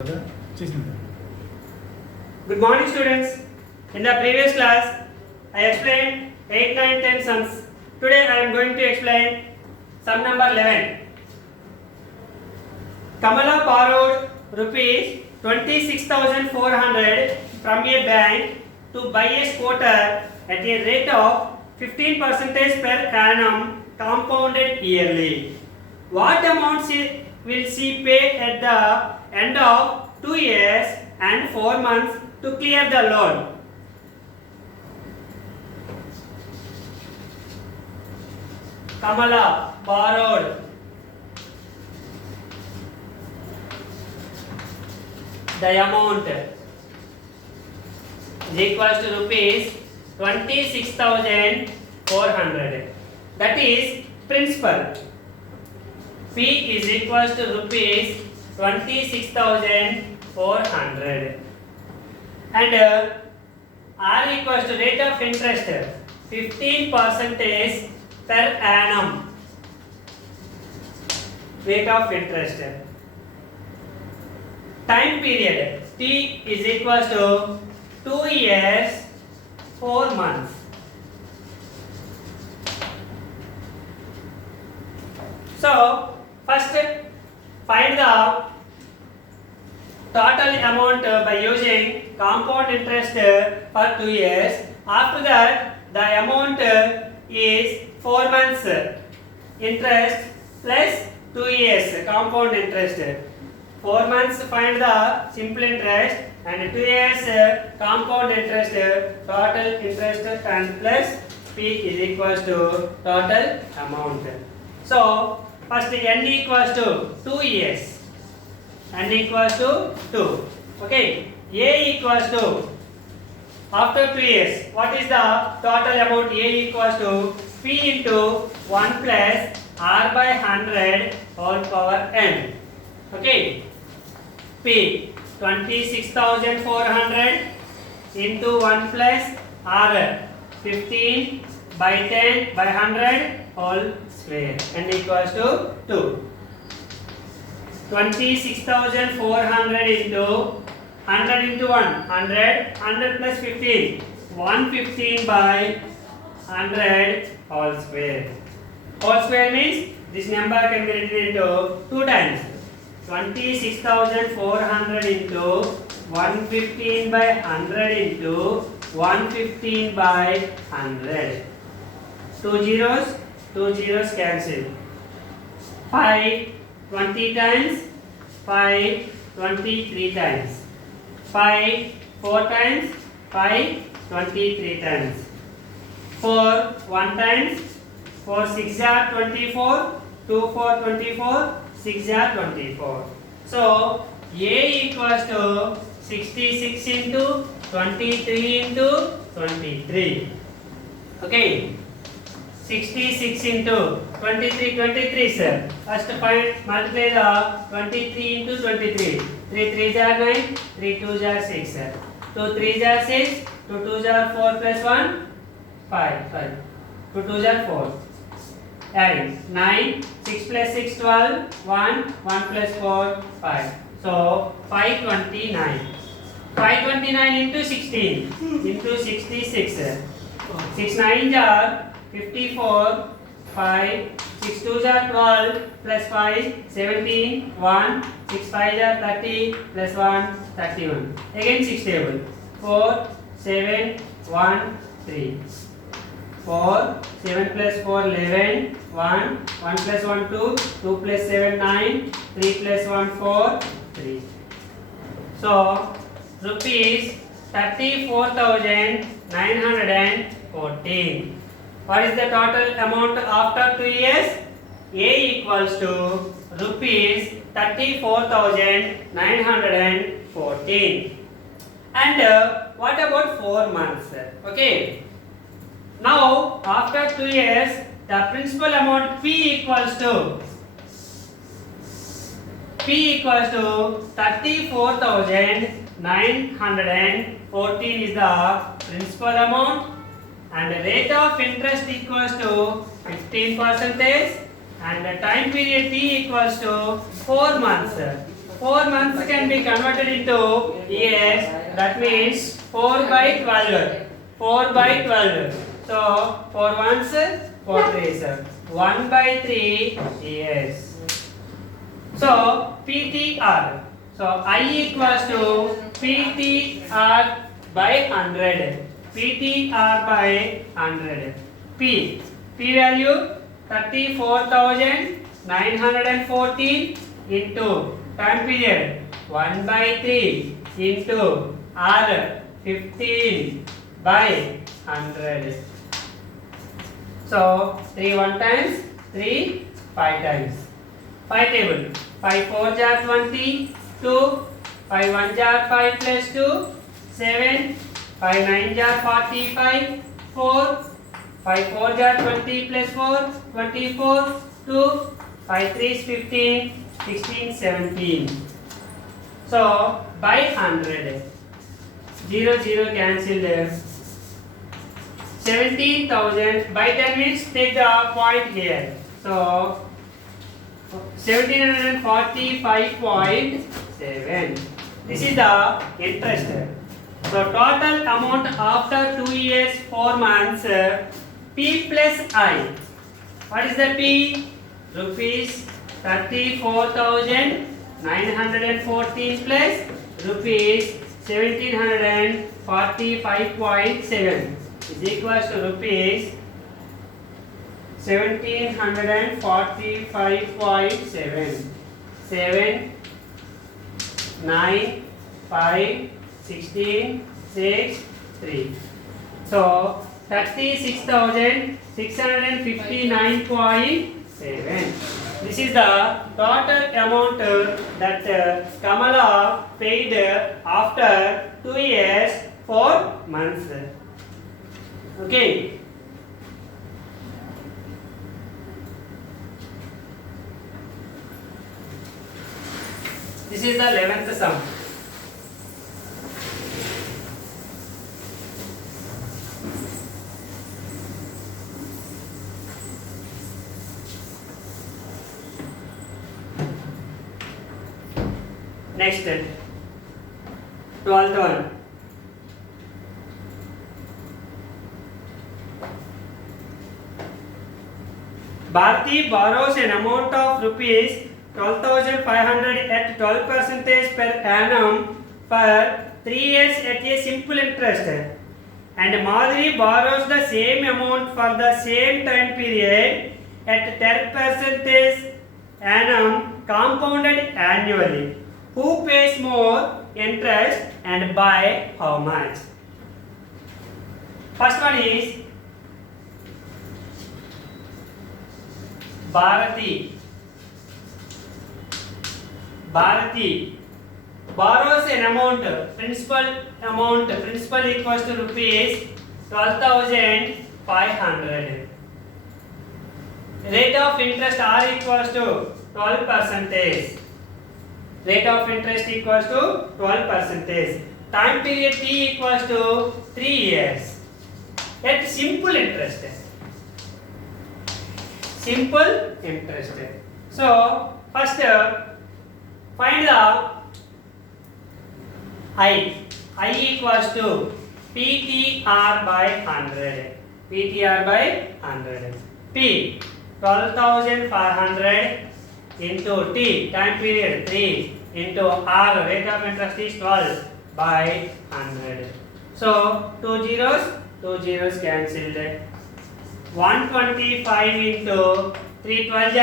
Good morning, students. In the previous class, I explained 8, 9, 10 sums. Today I am going to explain sum number 11. Kamala borrowed rupees 26,400 from a bank to buy a scooter at a rate of 15% per annum compounded yearly. What amount will she pay at the end of 2 years and 4 months to clear the loan? Kamala borrowed the amount is equals to rupees 26,400. That is principal. P is equals to rupees 26,400 and R equals to rate of interest 15% per annum rate of interest. Time period T is equals to 2 years 4 months. So first find the total amount by using compound interest for 2 years. After that, the amount is 4 months interest plus 2 years compound interest. 4 months find the simple interest and 2 years compound interest, total interest and plus P is equals to total amount. So first n equals to 2 years. N equals to 2. Okay. A equals to, after 2 years, what is the total amount? A equals to P into 1 plus R by 100 whole power n. Okay. P 26,400 into 1 plus R 15 by 10 by 100 whole square. N equals to 2. 26,400 into 100 into 1, 100 plus 15, 115 by 100 whole square. Whole square means this number can be written into 2 times. 26,400 into 115 by 100 into 115 by 100. 2 zeros cancel. 5 20 times, 5 23 times, 5 4 times, 5 23 times, 4 1 times, 4 6 are 24, 2 4 24, 6 are 24. So A equals to 66 into 23 into 23. Okay. 66 into 23 sir. First find multiply the 23 into 23. 3 3s are 9, 3 2s are 6 sir. 2 3s are 6, 2 2s are 4 plus 1, 5. 2 2s are 4. Adding 9, 6 plus 6 12, 1 plus 4 5. So 529. 529 into 16 into 66 sir. 6 9s are 54, 5, 6 2s are 12, plus 5, 17, 1, 6 5s are 30, plus 1, 31. Again 6 table. 4, 7, 1, 3. 4, 7 plus 4, 11, 1, 1 plus 1, 2, 2 plus 7, 9, 3 plus 1, 4, 3. So, rupees 34,914. What is the total amount after 2 years? A equals to rupees 34,914. And what about 4 months? Okay. Now after 2 years, the principal amount P equals to 34,914 is the principal amount. And the rate of interest equals to 15% and the time period T equals to 4 months. 4 months can be converted into years. That means 4 by 12. 4 by 12. So 4 ones, 4 threes. 1 by 3 years. So PTR. So I equals to PTR by 100. PTR by 100. P value 34,914 into time period 1 by 3 into R 15 by 100. So 3 1 times, 3 5 times. 5 table. 5 4 jar 20, 2, 5 1 jar 5 plus 2, 7, 5 9 jar 45, 4, 5 4 jar 20 plus 4, 24, 2, 5 3 is 15, 16, 17. So by 100, 0 0 cancelled. 17,000 by 10 means take the point here. So 1745.7. This is the interest. So total amount after 2 years 4 months, P plus I. What is the P? Rupees 34,914 plus rupees 1745.7 is equals to rupees 1745.7. 7 9 5 16 6 3. So 36,659.7. This is the total amount that Kamala paid after 2 years 4 months. Okay. This is the 11th sum. Next, 12th one. Bharti borrows an amount of rupees 12,500 at 12% per annum for 3 years at a simple interest, and Madhuri borrows the same amount for the same time period at 10% annum compounded annually. Who pays more interest and by how much? First one is Bharati. Bharati borrows an amount, principal equals to rupees 12,500. Rate of interest R equals to 12%. Rate of interest equals to 12%. Time period T equals to 3 years. At simple interest. Simple interest. So first find the I. I equals to PTR by 100. PTR by 100. P 12,500 into T, time period 3, into R, rate of interest is 12 by 100. So 2 zeros cancelled. 125 into 3 12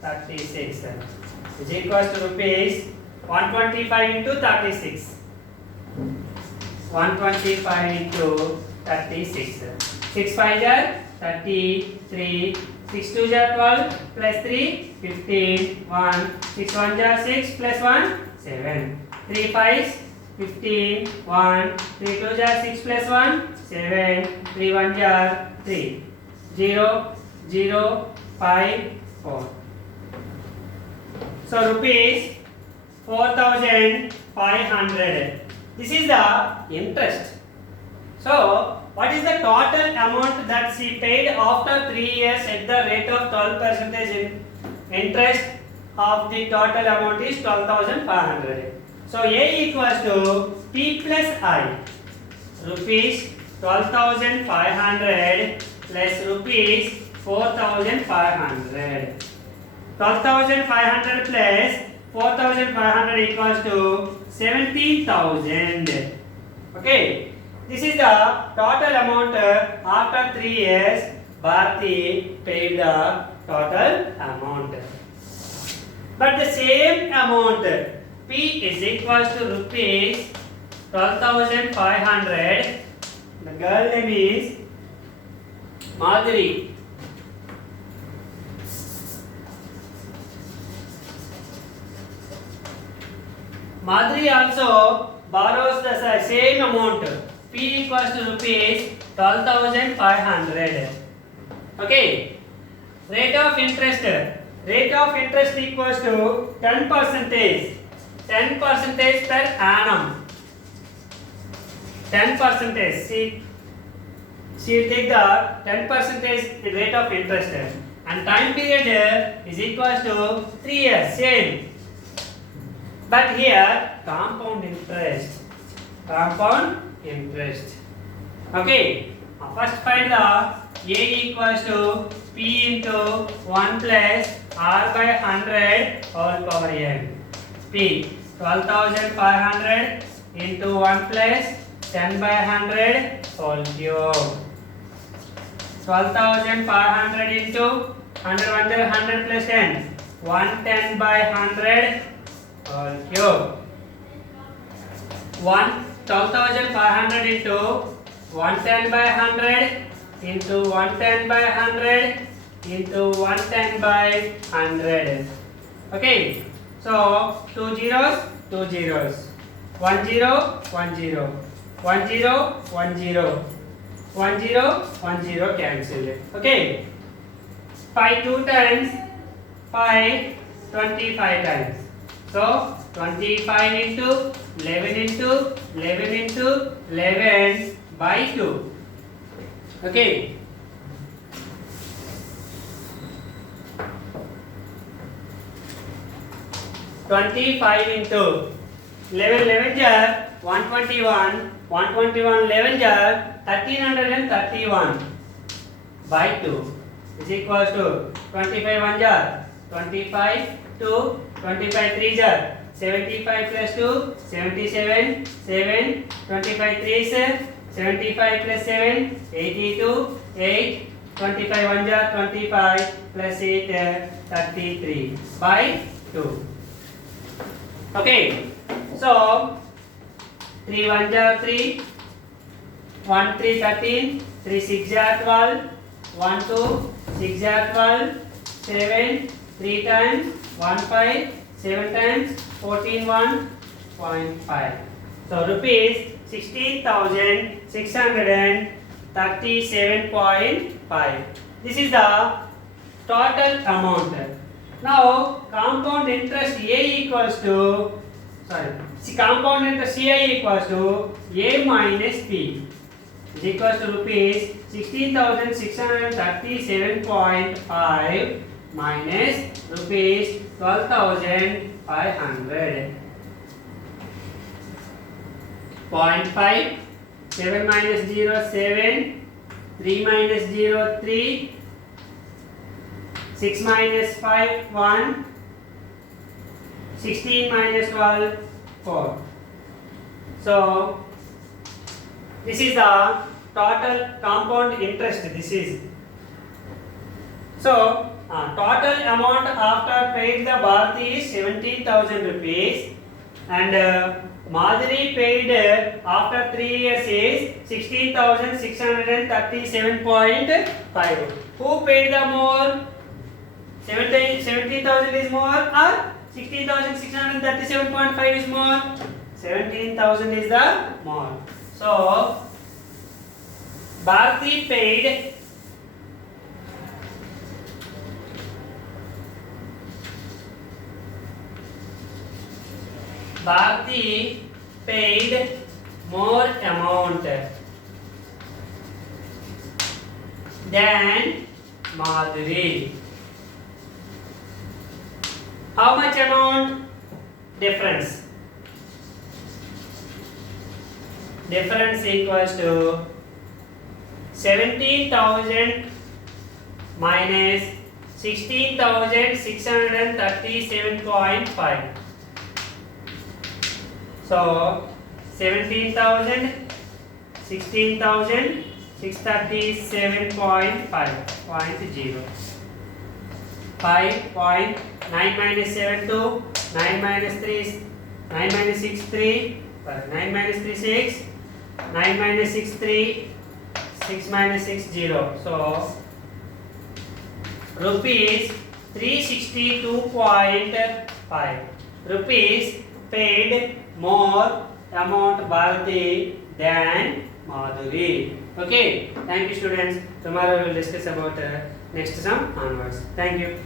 36 is equals to rupees 125 into 36. 125 into 36. 6 5 33. 6 2 12 plus 3 15. 1 6 1 6 plus 1 7. 3 5 15. 1 3 2 6 plus 1 7. 3 1 3. 0 0 5 4. So rupees 4,500. This is the interest. So what is the total amount that she paid after 3 years at the rate of 12% in interest? of the total amount is 12,500. So A equals to P plus I. Rupees 12,500 plus rupees 4,500. 12,500 plus 4,500 equals to 17,000. Okay. This is the total amount after 3 years. Bharti paid the total amount. But the same amount P is equals to rupees 12,500. The girl name is Madhuri. Madhuri also borrows the same amount. P equals to rupees 12,500. Okay. Rate of interest. Rate of interest equals to 10%. 10% per annum. 10%. She will take the 10% rate of interest. And time period is equals to 3 years. Same. But here compound interest. Compound interest. Okay. First find the A equals to P into 1 plus R by 100 whole power n. P 12,500 into 1 plus 10 by 100 whole cube. 12,500 into 100 plus 10. 110 by 100 whole cube. 12,500 into 110 by 100 into 110 by 100 into 110 by 100. Okay. So 2 zeros, 2 zeros. 1 0, 1 0. 1 0, 1 0. 1 0, 1 0 cancel. Okay. 5 2 times 5 25 times. So 25 into 11 into 11 into 11 by 2. Okay. Twenty-five into 11 jar 121. 121 11 jar 1331 by 2 is equals to 25 1 jar 25 2 25 3 jar 75 plus 2 77 7 25 3 is 75 plus 7 82 8 25 1 jar 25 plus 8 33 by 2. Okay. So 3 1 jar 3 1 3 13 3 6 jar 12 1 2 6 jar 12 7 3 times 1 5 7 times 14 1.5. So rupees 16,637.5. This is the total amount. Now compound interest A equals to compound interest CI equals to A minus P is equals to rupees 16,637.5 minus rupees 12,500. 0.5 7 minus 0 7 3 minus 0 3 6 minus 5 1 16 minus 12 4. So this is the total compound interest. This is so total amount after paid the Bharti is 17,000 rupees and Madhuri paid after 3 years is 16,637.5. Who paid the more? 17,000 is more or 16,637.5 is more? 17,000 is the more. So Bharti paid more amount than Madhuri. How much amount? Difference. Difference equals to 17,000 minus 16,637.5. So 17,000, 16,000, 637.5, 5.9 minus 7 2, 9 minus 3 9 minus 6 3, 9 minus 3 6, 9 minus 6 3, 6 minus 6 0. So rupees 362.5 rupees paid more amount Bharati than Madhuri. Okay, thank you students. Tomorrow we will discuss about next sum onwards. Thank you.